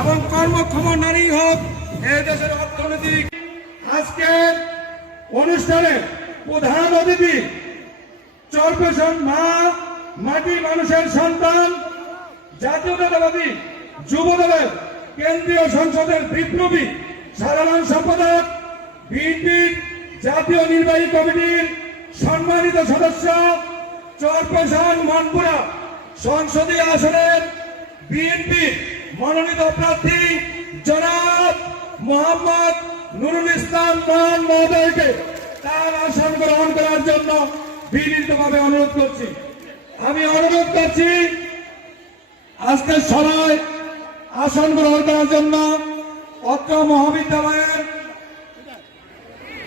এবং কর্মক্ষম নারী হোক এই দেশের অর্থনৈতিক। আজকের অনুষ্ঠানে প্রধান অতিথি চরপেশন মা মাটি মানুষের সন্তান জাতীয়তাবাদী যুবদলের কেন্দ্রীয় সংসদের বিপ্লবী সাধারণ সম্পাদক বিএনপির জাতীয় নির্বাহী কমিটির সম্মানিত সদস্য চরপেশন মনপুরা সংসদীয় আসনের বিএনপি মনোনীত প্রার্থী জনাব মোহাম্মদ নুরুল ইসলাম নয়ন মহোদয়কে তার আসন গ্রহণ করার জন্য বিনীতভাবে অনুরোধ করছি। আমি অনুরোধ করছি আজকের সভায় আসন গ্রহণ করার জন্য অত্র মহাবিদ্যালয়ের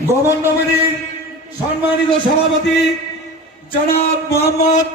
গভর্নর কমিটির সম্মানিত সভাপতি জনাব মোহাম্মদ